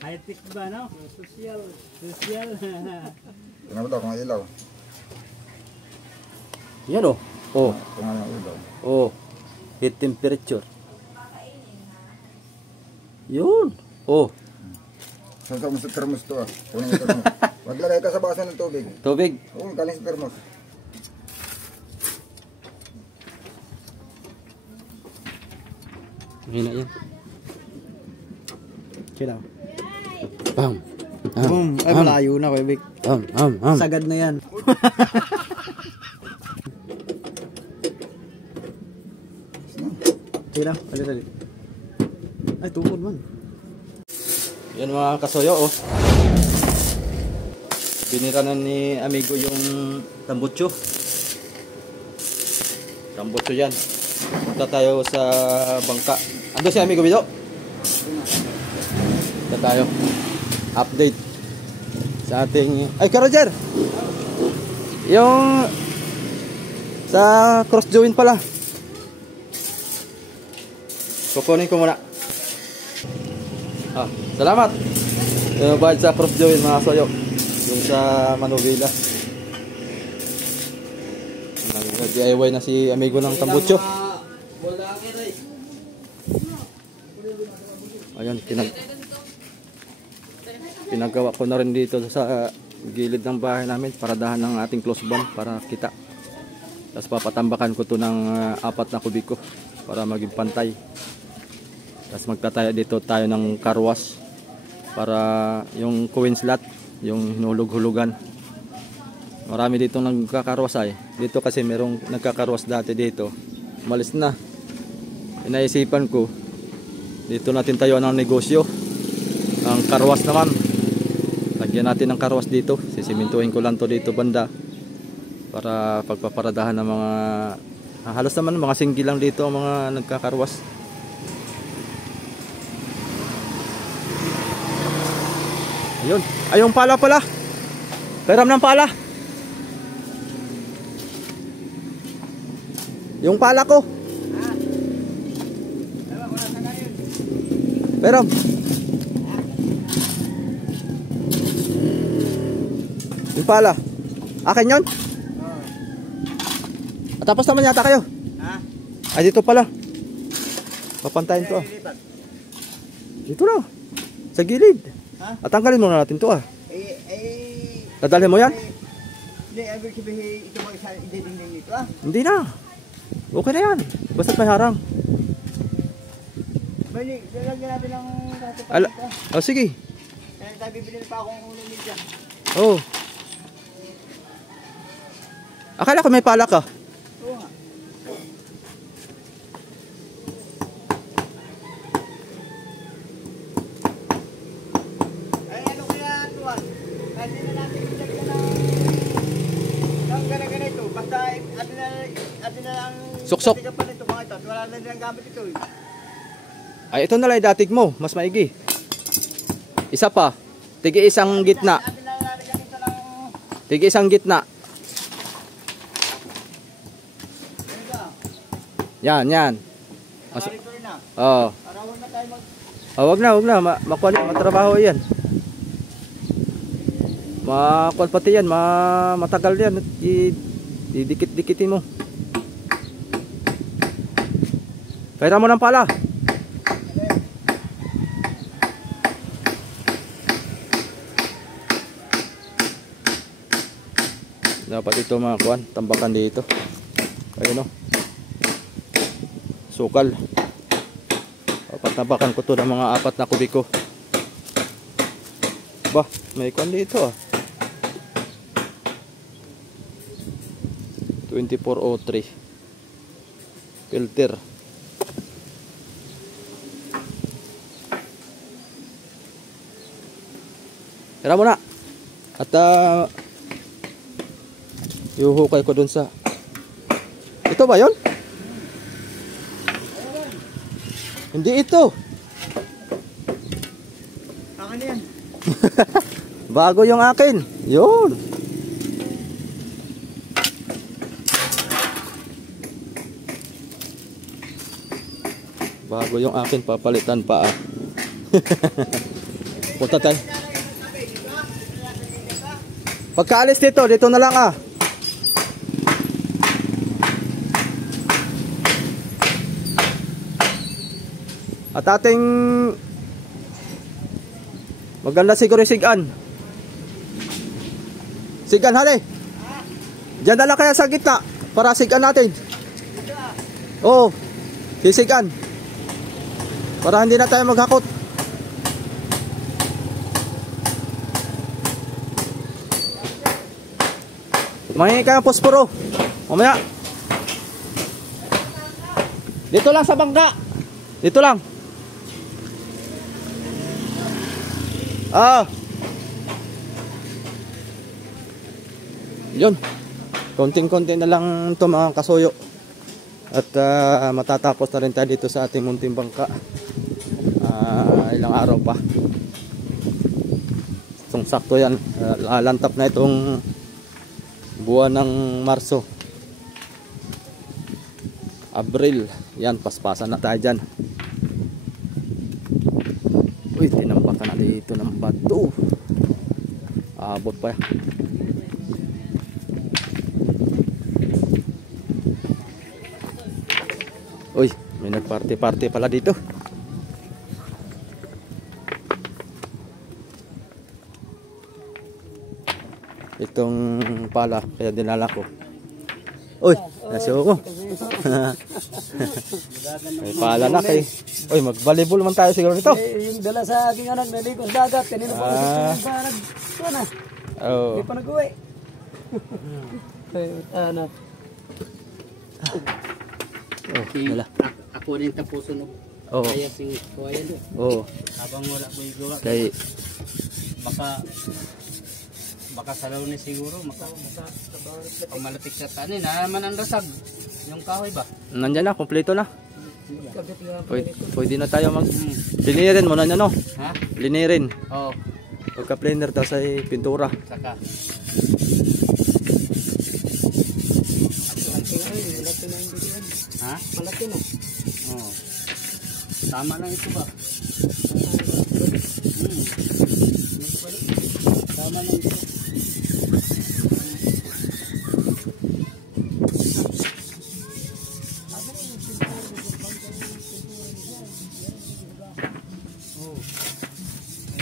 High-tech ba, no? Social. Social. Tingnan mo daw kung ilaw. Yan o. Oh. Tingnan mo yung ilaw. Oh. Heat temperature. Yun. Oh. Saan mo sa thermos to ah? Kunin yung thermos. Maglagay ka sa baso ng tubig. Tubig. Oo, galing sa thermos. Hina yan. Kailang. Bam. Boom. Ay, malayo na, Kuya Vic. Sagad na yan. Kailang. Dali. Ay, tukod man. Yan mga kasoyo oh. Binira na ni amigo yung tambutso. Tambutso yan. Punta tayo sa bangka. Ando si amigo Bido? Punta tayo. Update sa ating... Ay, ka Roger! Yung sa cross joint pala. Kukunin ko muna. Salamat. Bayad sa cross joint mga soyo. Yung sa Manubila. Nag-DIY na si amigo ng tambutso. Ayun, pinagawa ko na rin dito sa gilid ng bahay namin. Paradahan ng ating close band para kita. Tapos papatambakan ko to ng 4 na kubiko para maging pantay. Tapos magtataya dito tayo ng karwas para yung coin slot, yung hinulog-hulugan. Marami dito nagkakarwas ay. Dito kasi merong nagkakarwas dati dito. Umalis na. Inaisipan ko, dito natin tayo ng negosyo. Ang karwas naman. Lagyan natin ng karwas dito. Sisimintuhin ko lang to dito banda. Para pagpaparadahan ng mga... halos naman mga single lang dito ang mga nagkakarwas. Ayun. Ay, yung pala pala. Peram ng pala. Yung pala ko. Peram. Yung pala. Akin yun? Tapos naman yata kayo. Ay, dito pala. Papantayin to ah. Dito na. Sa gilid. At tanggalin muna natin to ah. Dadalhin mo yan? Hindi, ibig sabihin, ito ba isa ididingding nito ah? Hindi na. Okay na yan. Basta't may harang. Bali, lalagyan natin ng katupan nito ah. Oh, sige. Kaya tayo bibili pa akong ulo nito. Oh. Akala ko may pala ka. Oo nga. Ay, ano kaya tuwan? Hindi na natin ilagyan ng gana-ganito. Basta atin na lang Suksok. pa nito mga ito. Wala na nilang gamit ito eh. Ay, ito na lang datig mo. Mas maigi. Isa pa. Tigi isang gitna. Atin na lalagyan ito ng... Tigi isang gitna. Yan, yan. Marito rin na. Oo. Para huwag na tayo mag... Oh, wag na. Makuha matrabaho yan. Makuha pati yan. Matagal yan. Didikit-dikitin mo. Kaya mo ng pala. Dapat ito mga kuwan. Tambakan dito. Ayun o. Sukal. Patambakan ko to ng mga 4 na kubiko. Bah, may kuwan dito ah. 2403 filter. Tira mo na. At iuhukay ko dun sa... Ito ba yon? Hindi ito. Akin yan. Bago yung akin. Yun. Bago yung akin, papalitan pa ah. Punta tayo. Pagkaalis dito na lang ah. At ating maganda siguro yung sigan. Sigan, hali. Diyan na lang kaya sa gitna para sigan natin. Oo, sisigan. Para hindi na tayo maghakot. Mahingi ka ng posporo. Mamaya. Dito lang sa bangka. Dito lang. Yun. Konting-konti na lang ito mga kasuyo. At matatapos na rin tayo dito sa ating munting bangka. Ilang araw pa. Sakto yan. Lalantap na itong buwan ng Marso. Abril. Yan, paspasan na tayo dyan. Uy, tinampakan na dito ng bato. Abot pa yan. Uy, may nagparty-party pala dito. Itong pala, kaya dinala ko. Uy, nasuko. May pala na kay. Uy, mag-volleyball man tayo siguro nito. Yung dala sa aking anak na ligo sa dagat. Kanina pa gusto sa anak. Sana. Oo. Hindi pa nag-uwi. Ano? Oh, wala. Ako din tapuso no. Oo. Kaya sing kuya do. Oo. Habang wala ko igawa. Kay Baka salaw ni siguro pag malapit sa tanin naman ang rasag yung kahoy ba nandiyan na, kompleto na. Pwede na tayo mag linirin mo na no. Ha? Linirin. Oo. Pagka planer daw sa pintura. Saka ha? Malaki na. Oo. Tama lang ito ba? Tama lang ito.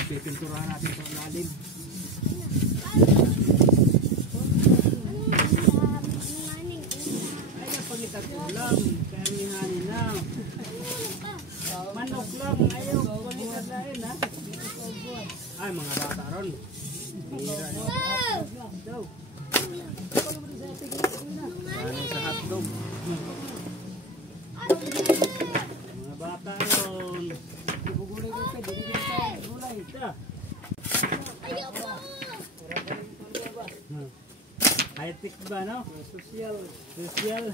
Pipinturahan natin sa lalim. Ay, napangitat ko lang. Kaya nihanin na. Manok lang. Ayaw, pangitat na yun ha. Ay, mga bata ron. Bihira nyo. Daw. Ano sa hotdog. Mga bata ron. Gulay ko kayo. Gulay. Ito. High-tech ba, no? Social. Social.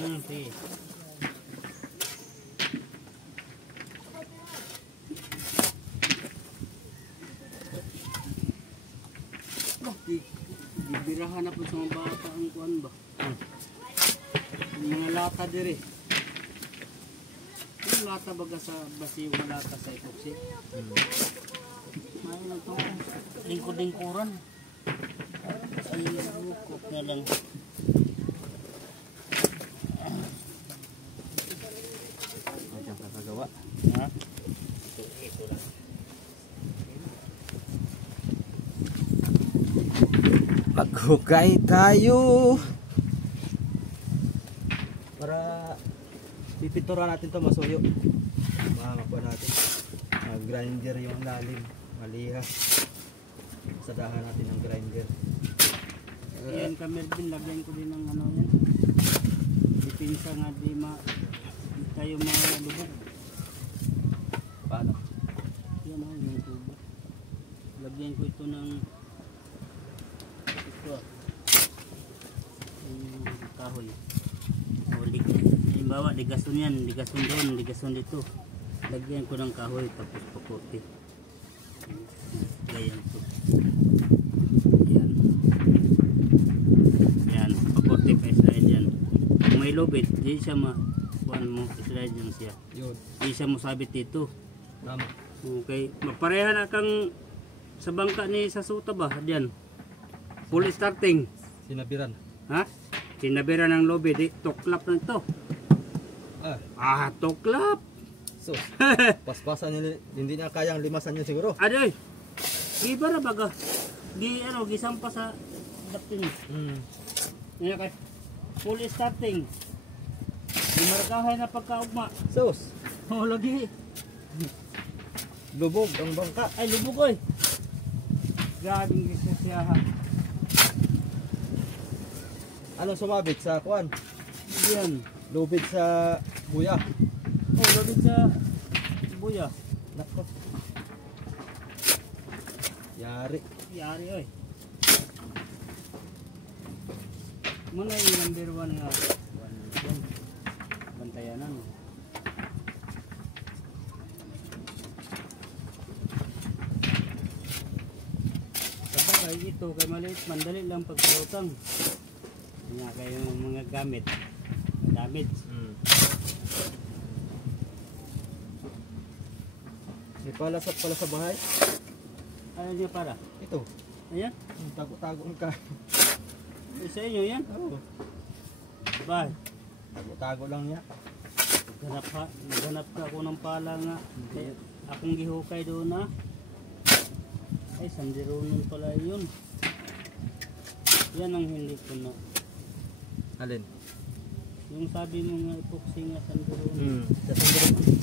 Okay. Bibirahan na po sa mga bata ang kuwan ba? Mga lata dire. Yung lata baga sa basi yung lata sa epoxy. Mayroon lang ito. Lingkod-lingkuran. Ay, bukok na lang. Diyan ka kagawa. Ha? Ito lang. Maghukay tayo. Para pipintura natin to masuyo. Makakakuha natin. Grinder yung lalim. Maliha. Sadahan natin ng grinder. Yan kamerbin, lagyan ko din ng ano yan. Dipinsa nga di tayo malubog. Paano? Yan o, yung tubo. Lagyan ko ito ng ito. Yung kahoy. O, halimbawa, ligason yan. Ligason doon, ligason dito. Lagyan ko ng kahoy tapos pakote. Ganyan to. lobit, di siya kuan mo slide lang siya. Yun. Di siya mo sabit dito. Tama. Okay, magpareha na kang sa bangka ni sa suta ba diyan. Full starting. Sinabiran. Ha? Kinabira ng lobby, di tuklap na ito. Tuklap. So, paspasan niya, hindi niya kayang limasan niya siguro. Adoy. Iba na baga. Gisampa sa dapin. Kaya kay full starting. Di markahay na pagkaugma. Sus, Oh, lagi. lubog ang bangka. Ay, lubog oy. Gabing gisa siya ha. Anong sumabit sa kuan? Diyan. Lubid sa buya. Oh, lubid sa buya. Nako. Yari. Yari oy. Muna yung number 1 nga. Bantayanan. Sabagay ito kay maliit, mandali lang pagpulutang. Nga kayo mga gamit. Damage. May palasat pala sa bahay. Ano niya para? Ito. Ayan. Tago-tago ang ka. Sa inyo yan? Oo. Ba? Tago-tago lang niya. Naghanap ka ako ng pala nga. Kaya akong gihukay doon na. Ay, sandirunon pala yun. Yan ang hindi ko na. Alin? Yung sabi mo nga epoxy nga sandirunon. Sa sandirunon.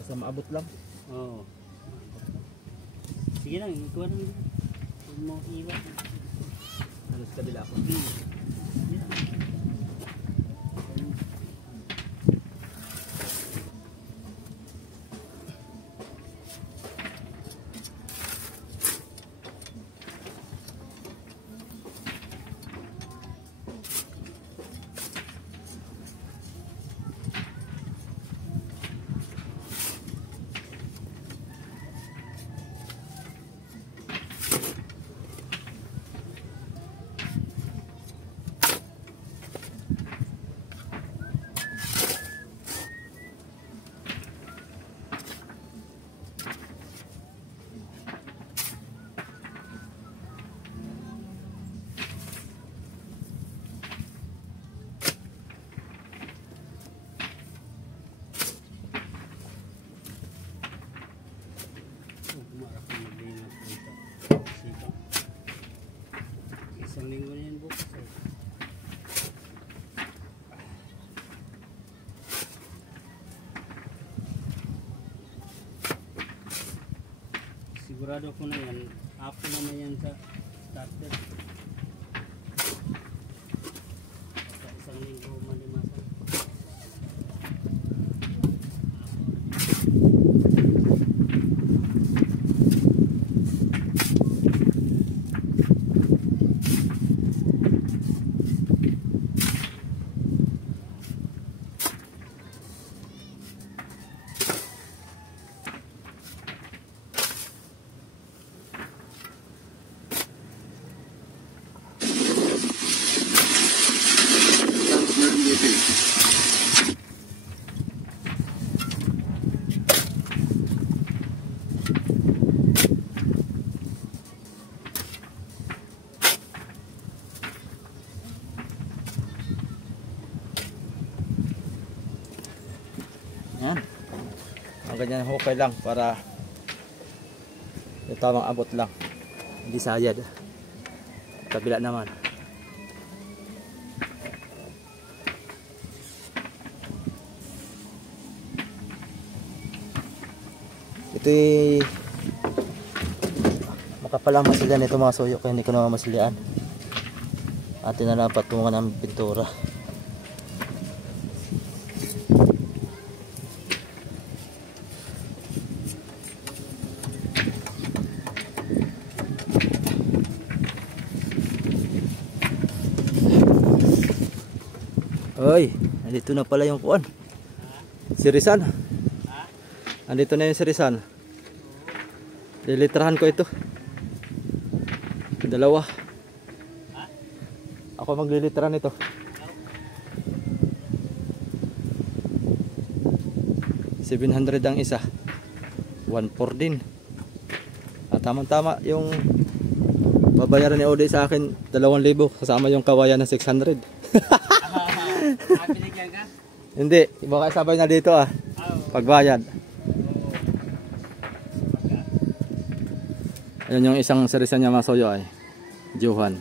Basta maabot lang. Oo. Sige lang, ikuha lang. Huwag mo iwan. Ano sa kabila ko? Isang linggo na yan bukas. Sigurado ko na yan. Apo naman yan sa starter. Sa isang linggo malimasan. Yan. Ang ganyan hukay lang para yung tamang abot lang. Hindi sayad. Kabila naman. ito'y makapalang masilian ito mga suyo, kaya hindi ko naman masilian. Atin na lang patungan ng pintura. Oy, nandito na pala yung kuan. Si Rizal. Nandito na yung si Rizal. Lilitrahan ko ito. Dalawa. Ako maglilitrahan ito. $700 ang isa. 1.4 din. At tamang-tama yung babayaran ni Ode sa akin 2,000 kasama yung kawayan na 600. Binigyan ka? Hindi, baka sabay na dito pagbayad. Ayun yung isang sarisa niya masoyo ay Johan.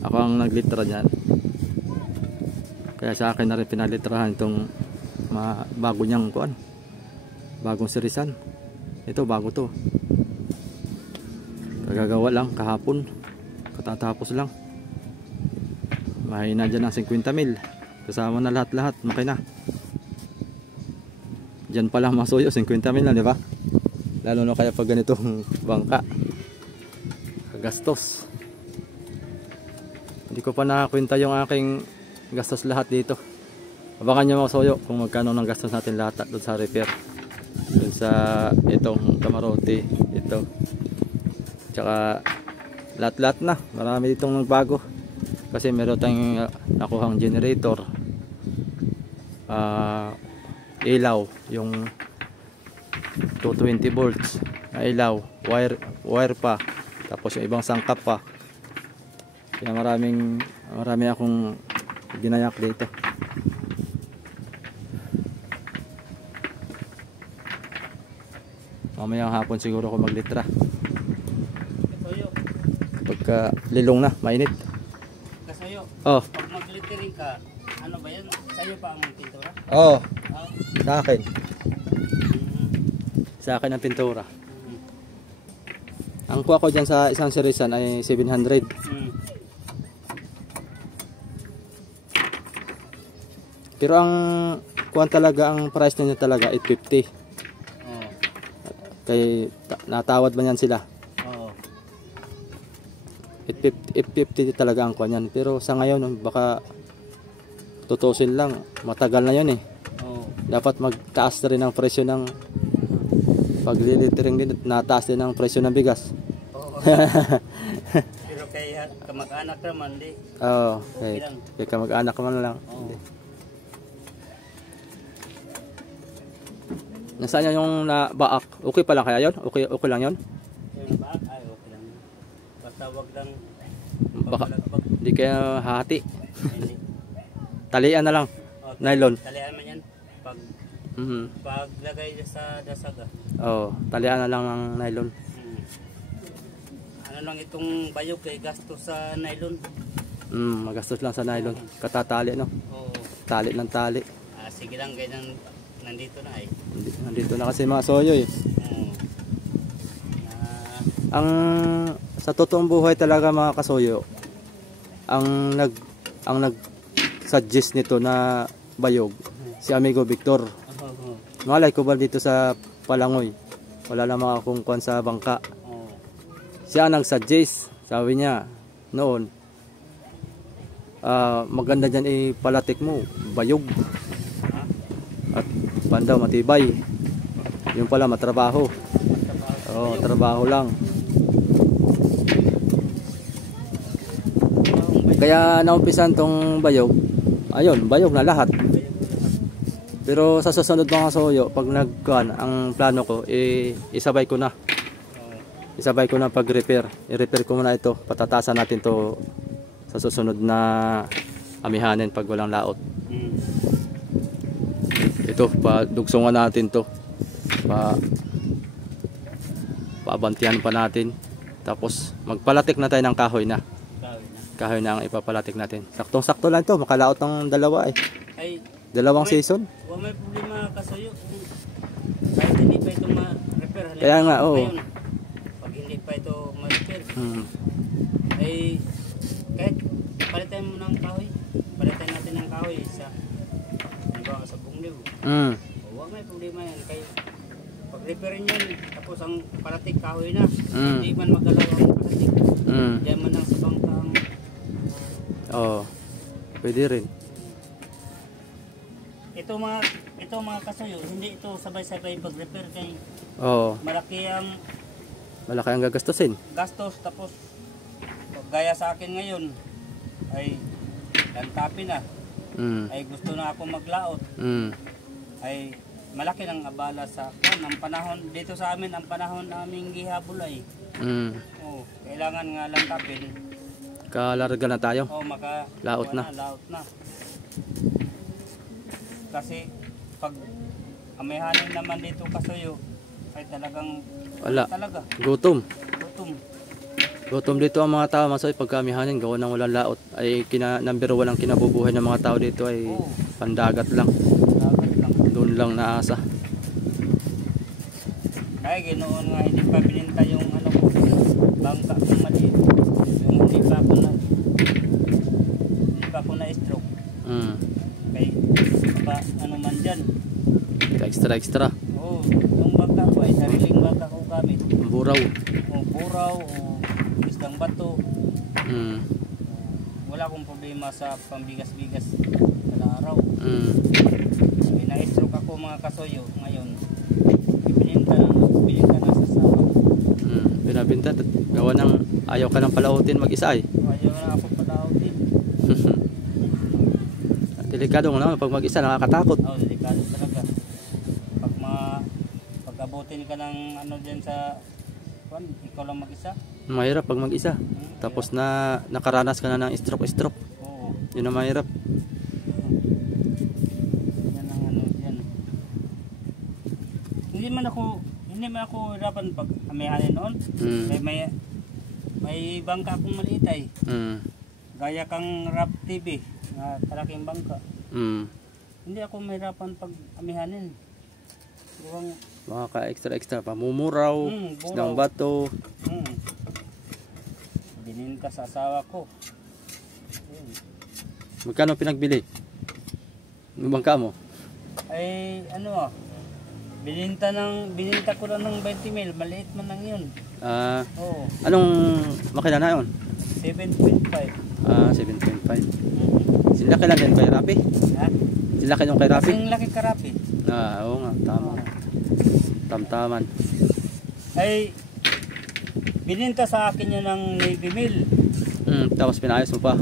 Ako ang naglitra dyan. Kaya sa akin na rin pinalitrahan itong bago niyang kuan. Bagong sirisan. Ito bago to. Kagagawa lang kahapon. Katatapos lang. Mahina dyan ang 50 mil. Kasama na lahat-lahat. Makina. Dyan pala masuyo 50 mil na, di ba? Lalo na kaya pag ganitong bangka. Kagastos. Hindi ko pa nakakwenta yung aking gastos lahat dito. Abangan nyo masuyo kung magkano ng gastos natin lahat doon sa repair. Doon sa itong kamarote. Ito. Tsaka lahat-lahat na. Marami ditong nagbago. Kasi meron tayong nakuhang generator. Ilaw. Yung 220 volts. Ilaw. Wire pa. Tapos yung ibang sangkap pa. Kaya marami akong ginayak dito. Mamayang hapon siguro ako maglitra. Pagka lilong na, mainit. Kasayo. Oh. Pag mag-littering ka, ano ba yan? Sa'yo pa ang pintura? Oh. Sa akin. Sa akin ang pintura. Ang kuha ko dyan sa isang sirisan ay 700. Pero ang kuha talaga, ang price niya talaga 850. Kay natawad ba yan sila? Oo. 850 talaga ang kuha niyan. Pero sa ngayon baka tutusin lang, matagal na yun eh. Oo. Dapat magtaas na rin ang presyo ng paglilitering din, nataas din ang presyo ng bigas. Oo. Pero kaya kamag-anak naman di. Oo, Okay lang. kaya kamag-anak man lang. Oo. Nasaan yan yung nabaak? Okay pa lang kaya yun? Okay lang yun? Yung baak, ay okay lang. Basta wag lang Baka pagpalagpag. hindi kaya hati. Hindi. Talian na lang. Oh, Nylon. Talian man yan. Paglagay sa dasaga. Oo, talian na lang ng nylon. Ano lang itong bayog kay gasto sa nylon. Magastos lang sa nylon. Katatali no? Oo. Tali ng tali. Sige lang, ganyan nandito na eh. Nandito na kasi mga soyo eh. Ang sa totoong buhay talaga mga kasoyo, ang nag suggest nito na bayog si Amigo Victor. Malay ko ba dito sa Palangoy? Wala namang akong kuwan sa bangka. Siya ang nag-suggest. Sabi niya noon, maganda dyan ipalatik mo, bayog. At bandaw matibay. Yung pala matrabaho. Oo, trabaho lang. Kaya naumpisan tong bayog. Ayun, bayog na lahat. Pero sa susunod mga soyo, pag nagkuhan, ang plano ko, isabay ko na. Isabay ko na pag-repair. I-repair ko muna ito. Patatasan natin to sa susunod na amihanin pag walang laot. Ito, padugsungan natin to. Paabantihan pa natin. Tapos magpalatik na tayo ng kahoy na. Kahoy na ang ipapalatik natin. Saktong-sakto lang to, makalaot ng dalawa eh. Ay, Dalawang season. Huwag may problema kasayo. Kahit hindi pa ito ma-repair. Kaya nga, oo. Ngayon, pag hindi pa ito ma-repair, Mm. ay kahit palitan mo ng kahoy. Palitan natin ng kahoy sa halimbawa sa bungliw. Mm. Huwag may problema yan. Kaya pag repair yan, tapos ang parating kahoy na. Mm. Hindi man magalaw ang parating. Mm. Diyan man lang sa bangkang. Oo. Pwede rin. Ito mga kasuyo, hindi ito sabay-sabay pag-repair kay Oo. malaki ang Malaki ang gagastusin. gastos. Tapos pag gaya sa akin ngayon ay lantapi na, Mm. ay gusto na ako maglaot, Mm. ay malaki ng abala sa ang panahon dito sa amin. Ang panahon naming gihabol ay Mm. kailangan nga lantapin Kalarga na tayo. o maka Laot na. laot na. Kasi pag amihanin naman dito kasuyo ay talagang Wala. talaga Gutom. gutom. Gutom dito ang mga tao, Masoy, pagkamihanin, gawa ng walang laot. Ay number 1 ang kinabubuhay ng mga tao dito ay Oo. pandagat lang. Dagat lang. Doon lang naasa. Ay ginoon nga hindi pa bininta yung ano ko, bangka kong maliit. Yung hindi pa ako na stroke. Mm. Kay pa ano man dyan. Extra. Oo, yung bangka ko ay sariling bangka ko gamit. Buraw. O buraw o isang bato. Mm. Wala akong problema sa pambigas-bigas kada araw. Mm. May na-stroke ako mga kasuyo ngayon. Bininta na sa sawa. Mm. Binabinta. Gawa ng ayaw ka ng palautin mag-isa ay. Ayaw na ako palautin. Delikado nga naman pag mag-isa, nakakatakot. Delikado talaga. Pag abutin ka ng ano dyan sa ikaw lang mag-isa. Mahirap pag mag-isa. Tapos na nakaranas ka na ng stroke. Oo. Yun ang mahirap. Yan ang ano dyan. Hindi man ako hirapan pag amihanin noon. Mm. Kaya may bangka akong maliit ay. Mm. Gaya kang rap TV na kalaking bangka. Mm. Hindi ako mahirapan pag amihanin. Yung Mga ka-extra, pamumuraw, buraw. isdang bato. Bininta sa asawa ko. Yun. Magkano pinagbili? Yung bangka mo? Ay ano bininta ko lang ng 20 mil, maliit man lang yun. Ah, Oo, anong makina na yun? 7.5. Ah, 7.5. Silaki lang yan kay Rapi? Ha? Silaki yung kay Rapi? Kasing laki karapi. Ah, oo nga, tama. Tamtaman. Ay bininta sa akin yun ng Navy mil. Tapos pinayos mo pa.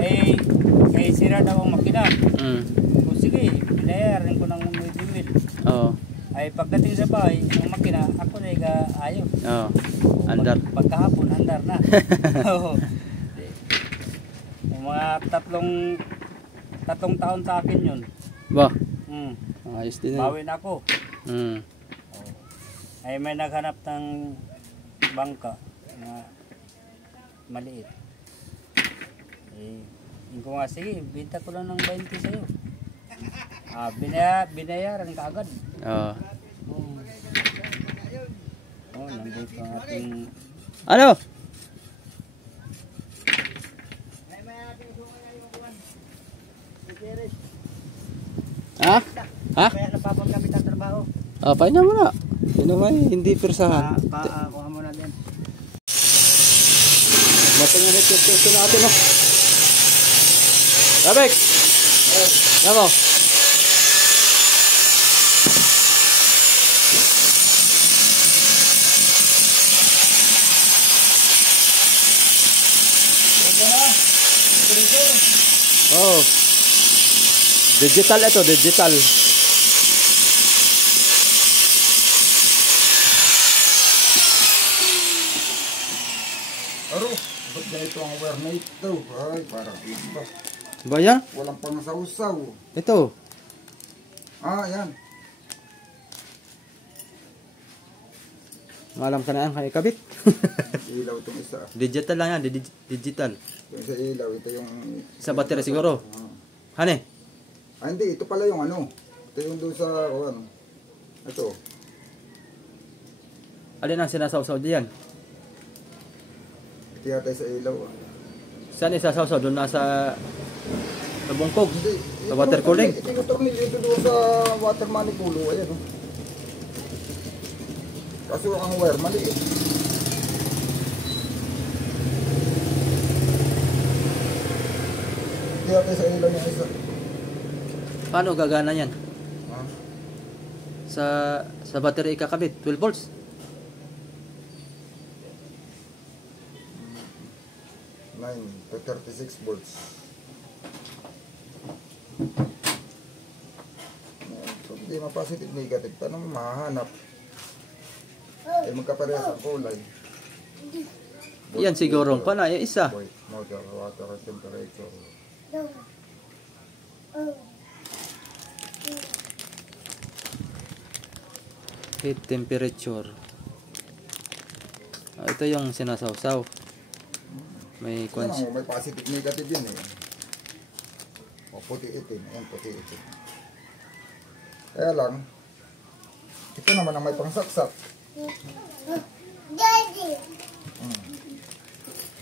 Ay sira daw ang makina. Mm. O sige, binayaran ko ng Navy mil. Oo. Ay pagdating sa bahay, ang makina, ako na ayaw. Oo. Andar. Pagkahapon, andar na. Oo. Yung mga tatlong taon sa akin yun. Ba? Hmm. Ayos din yun. Bawin ako. Mm. Ay may naghanap ng bangka na maliit. Yung ko nga, sige, binta ko lang ng 20 sa'yo. Binayaran ka agad. Oo. Nandito ang ating Ano? Ha? Ha? Kaya napapagamit ang trabaho. Ah, pahinga mo na. Yun naman, hindi persahan. Kuha mo na din. Matang ito natin, no? Rabek! Nako. Oh. Digital ito, digital. Aro, ba't ganito ang overnight daw? Ay, parang iba. Ba yan? Walang pang sausaw. Ito. Ah, yan. Malam ka na yan, kay kabit. Ilaw itong isa. Digital lang yan, digital. Yung sa ilaw, ito yung... Sa battery siguro. Ah. Hane? Ah, hindi. Ito pala yung ano. Ito yung doon sa, ano. Ito. Alin ang sinasawsaw diyan? Ito yata sa ilaw. Ah. Saan isasawsaw? Doon nasa bungkog? Hindi. Sa water cooling? Ito yung tornilyo ito doon sa water manipulo. Ayan o. Kaso ang wire maliit. Ito yata sa ilaw niya isa. Paano gagana yan? Ha? Sa battery ikakabit? 12 volts? To 36 volts. So, hindi ma-positive negative. Paano mo mahanap? Eh, magkaparehas ang kulay. Yan siguro pa na, yung isa. Wait, motor, water, temperature. Heat temperature. Ito yung sinasawsaw. May Ano, may positive negative yun eh. O, puti itim. Ayan, puti itim. Kaya lang, ito naman ang may pangsaksak. Daddy.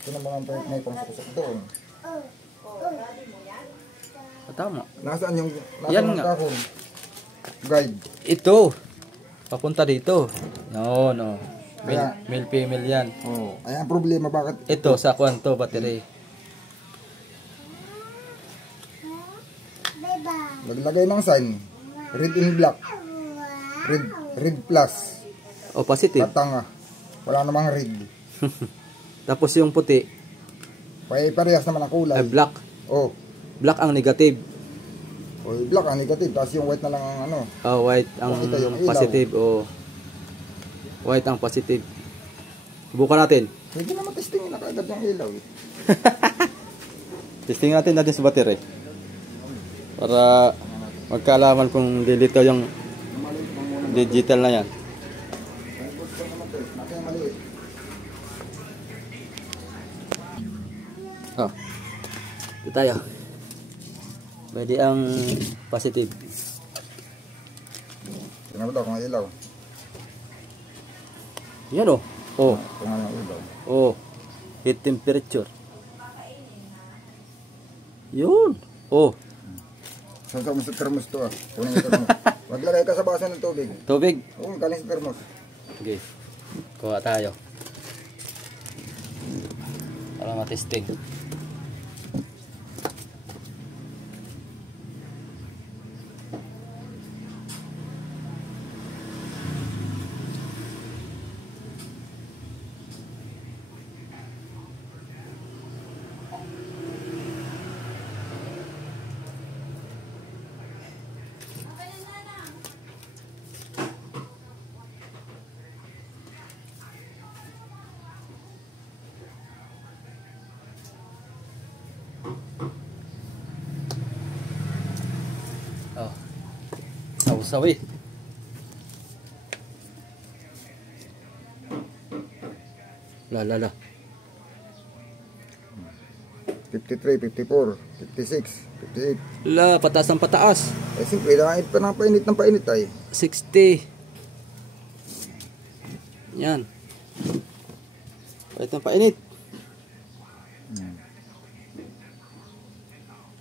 Ito naman ang may pangsaksak doon. Tama. Nasaan yung Yan nasaan ang nga. kahon? Guide. Ito. Papunta dito. No, no. Kaya- Male female yan. Oh, ay ang problema bakit Ito sa kwanto battery. Bye-bye. naglagay ng sign red in black. Red plus. O positive. Tatanga. Wala namang red. Tapos yung puti Parehas naman ang kulay. ay black. Oh, Black ang negative. oh, black ang negative, tapos yung white na lang ang ano. White ang Ito yung ilaw. positive o white ang positive. Subukan natin. Hindi naman testing na kaagad yung ilaw eh. Testing natin sa battery. Para magkaalaman kung lilito yung Maliit lang muna. digital na yan. Kaya gusto naman to, nakaya maliit. Oh. Ito tayo. Pwede ang positive. Tingnan mo daw kung ilaw. Yan o. Oh. Kung ano yung ilaw. Oh. Heat temperature. Yun. Oh. Saan mo sa thermos to ah? Kunin yung thermos. Maglagay ka sa baso ng tubig. Tubig. Oo, galing sa thermos. Okay. Kuha tayo. Para matesting. Oh. Sawi-sawi. La. 53, 54, 56, 58. La, pataas ng pataas. Eh, siyempre, nakait pa ng painit ng painit ay. 60. Yan. Ito ang painit.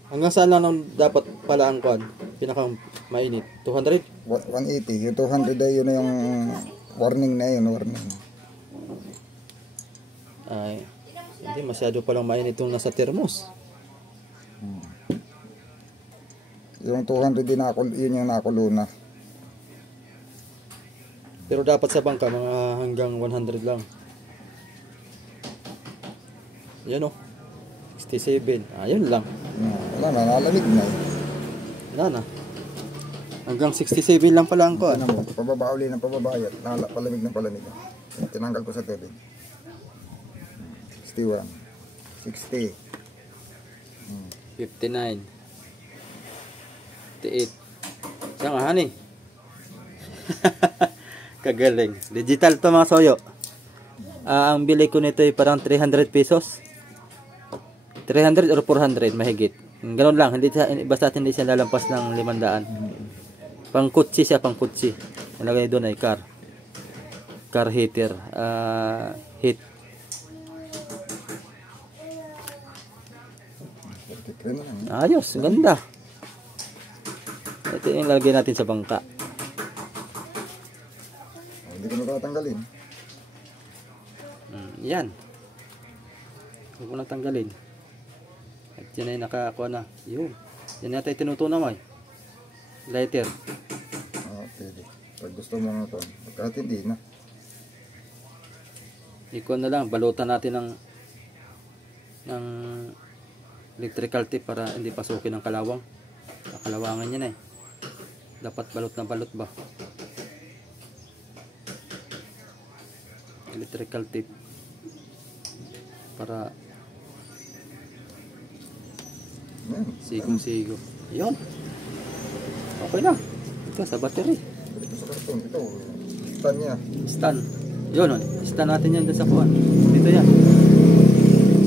Hanggang saan lang dapat pala ang kwan? Pinakang mainit. 200? 180. Yung 200 ay yun na yung warning na yun, warning. Ay, hindi masyado palang mainit itong nasa thermos. Yung 200 din yun yung nakulo na. Pero dapat sa bangka mga hanggang 100 lang. Yan o. 67. Ayun lang. Wala na, nalamig na eh. Wala na. Hanggang 67 lang pala ang kwan. Ano mo, pababa uli ng pababayat. Palamig ng palamig. Tinanggal ko sa tubig. 61. 60. 59. 58. Siya nga, honey. Kagaling. Digital to mga soyo. Ang bili ko nito ay parang 300 pesos. 300 or 400 mahigit. Ganun lang, basta hindi siya lalampas ng 500. Pangkutsi siya, pangkutsi. Nalagay doon ay car heater. Heat. 43 na lang. Ayos, ganda. Ito yung lalagay natin sa bangka. Hindi ko na tatanggalin. Yan. Huwag mo nang tanggalin. At yan ay nakakuha na. Yun. Yan natin tinutunaw ay. Lighter. Pwede. Pag gusto mo nga ito, pagkat hindi na. Ikon na lang, balutan natin ng electrical tape para hindi pasukin ng kalawang. Kalawangan yan eh. Dapat balot na balot ba? Electrical tape para sigong-sigo. Yun. Okay na. Ito sa battery. Ito sa karton. Ito. Stand niya. Stand. Yun. Stand natin yan doon sa kuhan. Dito yan.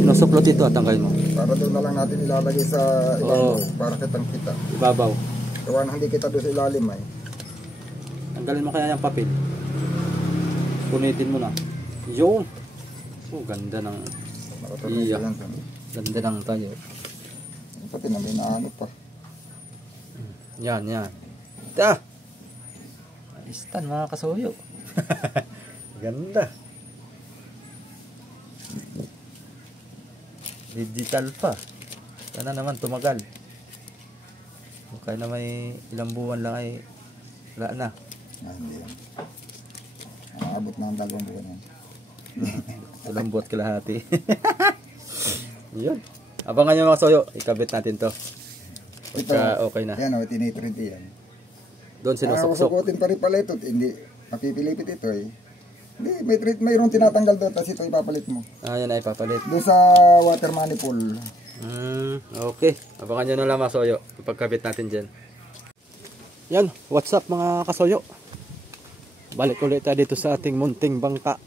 Sinusuklot ito at tanggalin mo. Para doon na lang natin ilalagay sa ibabaw. Para kitang kita. Ibabaw. Gawa na hindi kita doon sa ilalim ay. Tanggalin mo kaya yung papel. Punitin mo na. Yun. Oh, ganda ng Nakatuloy iya. yan. Ganda ng tayo. Pati na may naano pa. Yan, yan. Ito. Stand mga kasuyo. Ganda. Digital pa. Sana naman tumagal. Kaya na may ilang buwan lang ay wala na. Hindi yan. Nakabot na ang 2 buwan yan. Ilang buwat kalahati. Yun. Abangan nyo mga soyo. Ikabit natin to. Pagka okay na. Yan o, tinitrinti yan. Doon sinusuksok. Sukutin pa rin pala ito. Hindi, mapipilipit ito eh. Hindi, mayroong tinatanggal doon. Tapos ito ipapalit mo. Yan ay papalit. Doon sa water manifold. Okay. Abangan nyo na lang mga soyo. Ipagkabit natin dyan. Yan. What's up mga kasoyo? Balik ulit tayo dito sa ating munting bangka.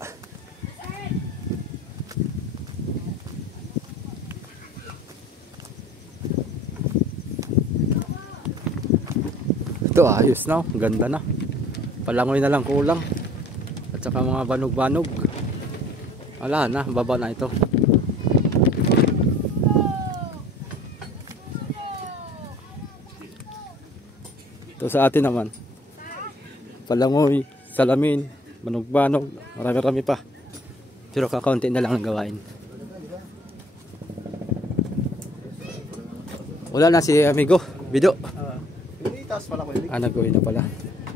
Ito ayos na. Ganda na. Palangoy na lang kulang. At saka mga banog-banog. Wala na. Baba na ito. Ito sa atin naman. Palangoy, salamin, banog-banog, marami-rami pa. Pero kakaunti na lang ang gawain. Wala na si amigo, Bido. Itaas pala ko yun. Nag-uwi na pala.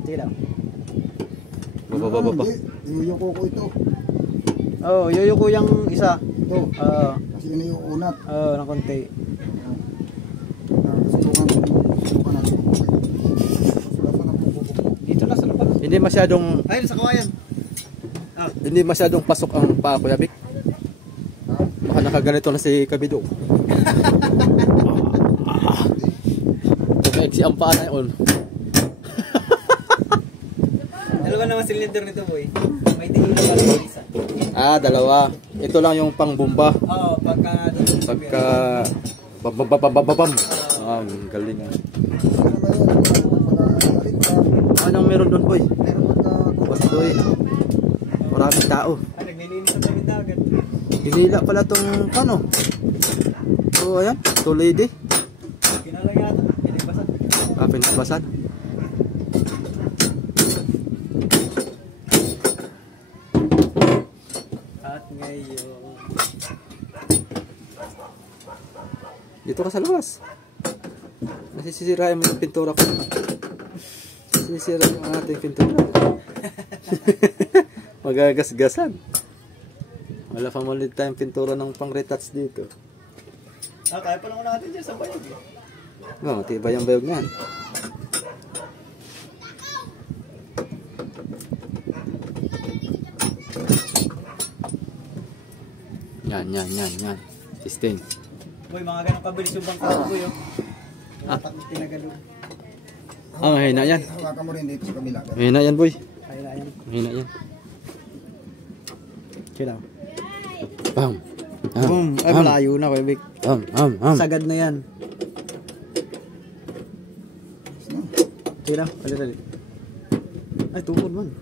Sige lang. Baba. Iyuyuko ko ito. Oo, yoyo ko yung isa. Ito. Oo. Kasi yun yung unat. Oo, ng konti. Subukan natin. Subukan natin. Dito na sa labas. Hindi masyadong Ayun, sa kawayan. hindi masyadong pasok ang paa ko, Yabik. Baka nakaganito na si Kabido. Pag-eksi ang paa na yun. Dalawa naman cylinder nito, boy. May tingin na pala isa. Dalawa. Ito lang yung pang-bomba. Oo, Pagka babababababam. Galing ah. Anong meron doon, boy? Bastoy. Maraming tao. Naglilinis ang kami dagat. Hinila pala tong ano. So ayan, to lady. Kinalang yata. Pinibasan. Pinabasan. At ngayon. Dito ka sa labas. Nasisirain mo yung pintura ko. Nasisira yung ating pintura. Magagasgasan. Wala pang malit tayong pintura ng pang-retouch dito. Kaya pa lang natin dyan sa bayog. Tibay ang bayog na yan. Yan. Sustain. Boy, mga ganang kabilis yung bangka ko, boy. Takot tinagalo. Mahina yan. Hawakan mo rin dito sa kabila. Mahina yan, boy. Kaya yan. Mahina yan. Kailan? Bam. Boom. Ay, malayo na, Kuya Vic. Bam. Sagad na yan. Tingnan, dali. Ay, tukod man.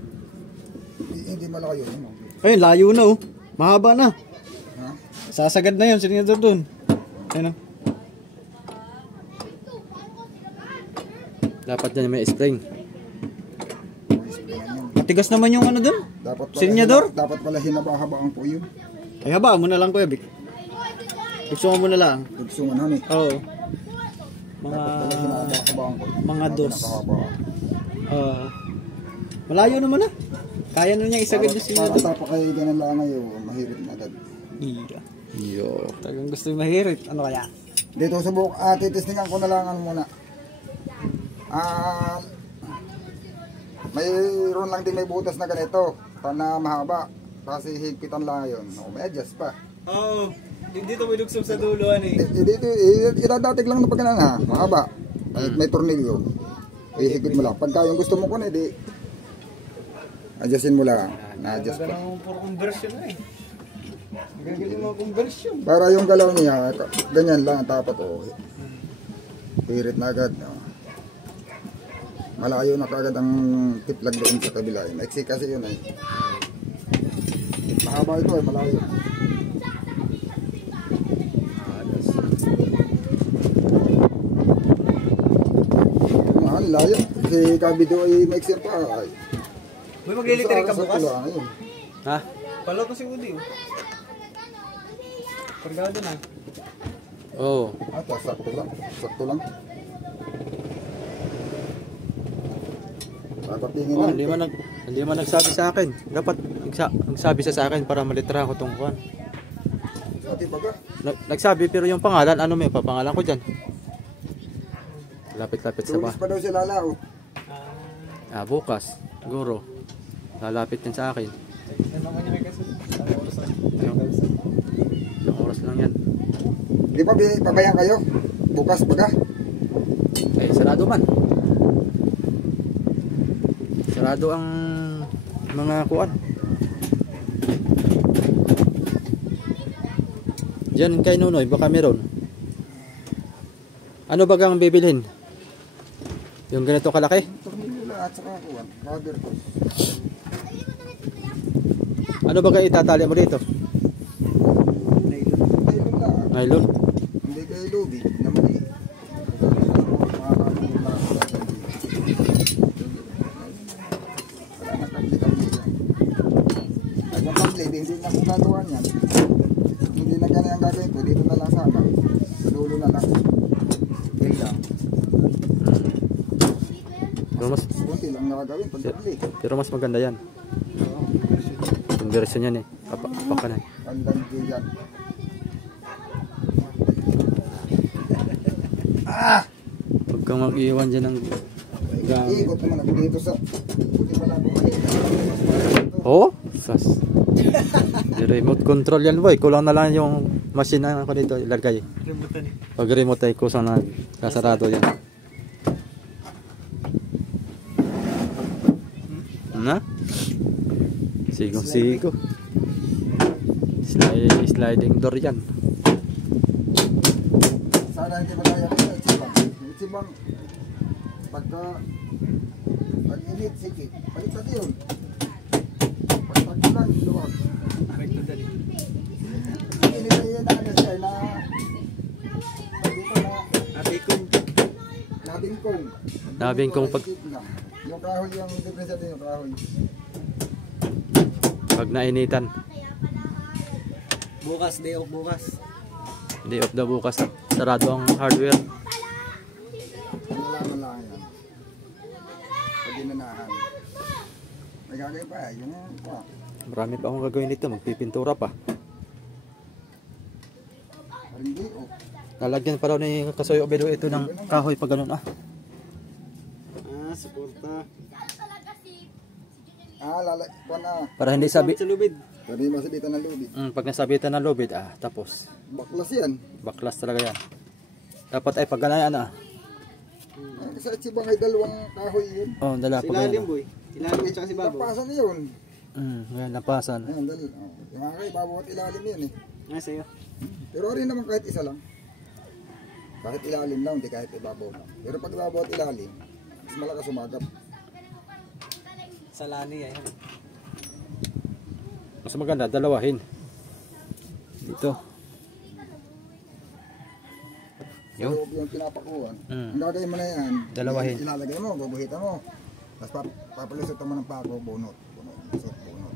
Hindi malayo. Ano? Ayun, layo na oh. Mahaba na. Ha? Sasagad na yun, senador doon. Ayun oh. Dapat na may spring. Matigas naman yung ano doon. Dapat pala, Senador? dapat pala hinaba-habaan po yun. Ay, haba mo na lang Kuya Vic. Gusto mo na lang. Tugsungan han eh. Oo. Dapat pala hinaba-habaan ko. Mga dos. Pinakahaba. Malayo naman na. Kaya na niya isagad yung senador. Para tapos kayo ganun lang ngayon, mahirit na agad. Iya. Iyo. Tagang gusto yung mahirit. Ano kaya? Dito sa buhok, titisningan ko na lang muna. Mayroon lang din may butas na ganito. Na mahaba. Kasi higpitan lang yun. O, may adjust pa. Oo. Dito may lugsog sa dulo eh. Dito, idadatig lang na pag ganun ha. Mahaba. May tornilyo. Ihigpit mo lang. Pagka yung gusto mo ko na, di adjustin mo lang. Na-adjust pa. Puro conversion na eh. Gagaling mga conversion. Para yung galaw niya, ganyan lang tapat o. Pirit na agad. No? Malayo na kagad ang tiplag doon sa kabila. Maiksi kasi yun eh. Mahaba ito eh, malayo. Mahal, layo. Kasi kabido ay maiksi pa. May mag-electric ka bukas? Ha? Palo ko si Udi oh. Pagkado na. Oo. Sakto lang. Sakto lang. Papapingin Oh, lang. hindi man nagsabi sa akin. Dapat nagsabi sa akin para malitra ko tong kuan. Sa ating baga. Nagsabi pero yung pangalan, ano may papangalan ko diyan? Lapit-lapit sa ba? Tulis pa daw sila lao. Bukas. Siguro. Lalapit din sa akin. Ilang oras lang yan. Di ba pabayaan kayo? Bukas baga? Eh, sarado man. Sarado ang mga kuan. Diyan kay Nunoy, baka meron. Ano bagang bibilhin? Yung ganito kalaki? Tornilyo lang at saka kuwan. Rubber to. Ano bagang itatali mo dito? Nylon lang. Nylon? Hindi kayo lubig. Naman eh. Wala na kabli-kabli yan. At yung kabli, hindi na kung gagawa niyan. Hindi na ganyan ang gagawin ko. Dito na lang sana. Sa dulo na lang. Yan lang. Pero mas, Kunti lang nakagawin pag kabli. pero mas maganda yan. Conversion yan eh. Kapakanan. Pandan yan. Huwag kang mag-iwan dyan ng gamit. Ikot naman ako dito sa buti pala bumalik. Oh? Sas. Di remote control yan boy. Kulang na lang yung machine na ako dito ilagay. Pag remote ay kusang na kasarado yan. Na? Sigong-sigo. Sliding door yan. Sana hindi malaya ko sa Ichibang. Ichibang, pagka pag-init, sige, balik natin yun. Pagtagulan, luwag. Init na yun na ano siya, na dito na nabingkong. Nabingkong pag- Yung kahoy, yung diferensya din yung kahoy. Pag nainitan. Bukas, day off bukas. Day of the bukas. Sarado ang hardware. Nalaman lang yan. Pag inanahan. May gagawin pa yung Marami pa akong gagawin dito. Magpipintura pa. hindi o. Lalagyan pa raw ni Kasoy Obedo ito ng kahoy pag ganun ah. Suporta. Lalakpan na. Para hindi sabi. Sa lubid. Pwede masabitan ng lubid. Pag nasabitan ng lubid tapos. Baklas yan. Baklas talaga yan. Dapat ay pag ganayan Sa Ichibang ay dalawang kahoy yun. Oh, dala pa Ilalim ganun. boy. Ilalim at saka si Babo. Lapasan yun. Ngayon napasan. Ayan, yung mga kayo, babawat ilalim yun eh. Nga sa'yo. Pero rin naman kahit isa lang. Kahit ilalim lang, hindi kahit ibabaw lang. Pero pag ibabawat ilalim, Mas malakas sumagap. Sa lani ay. Mas maganda, dalawahin. Dito. Sa loob yung pinapakuhan. Ang gagawin mo na yan, Dalawahin. ilalagay mo, guguhitan mo. Tapos papalusot mo ng pako, bunot. Lusot, bunot.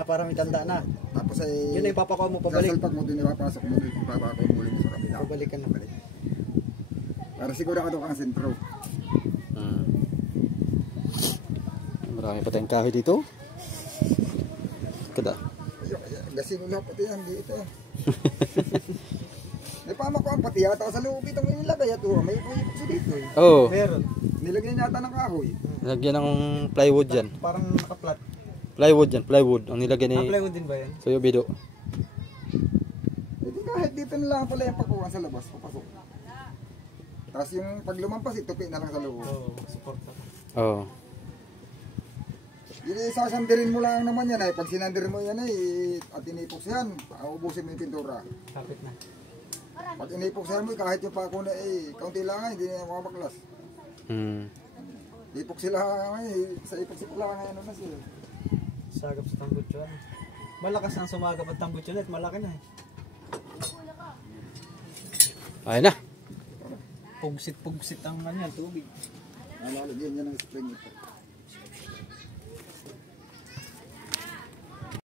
Para may tanda na. Tapos ay... Yun ay papakuha mo pabalik. Sasalpak mo din, ipapasok mo din, ipapako mo ulit sa kabila. Pabalik ka na. Balik. Para siguro ka doon kang sentro. Marami pa tayong kahoy dito. Kada. Gasin ulit pati yan dito. May pamakuan pati yata sa loob itong inilagay at may ipos dito eh. Oh, Meron. Nilagyan yata ng kahoy. nilagyan ng plywood dyan. Parang nakaplat. Plywood dyan, plywood. Ang nilagyan ni Plywood din ba yan? Suyo Bido. Eh di kahit dito na lang pala yung pakuhan sa labas, papasok. Tapos yung pag lumampas, itupi na lang sa loob. Oo, support. Oh. Hindi, sasandirin mo lang naman yan ay. Pag sinandirin mo yan ay, at inipoks yan, ubusin mo yung pintura. Kapit na. Pag inipoks yan mo, kahit yung pako na eh, kaunti lang ay, hindi na makapaklas. Ipok sila ay, sa ipok sila ngayon ano na siya. Sagap sa tambutsuan. Malakas ang sumagap at tambutsuan at malaki na eh. Ayun na. Pugsit-pugsit ang ano yan, tubig. Nalalagyan yan ng spring ito.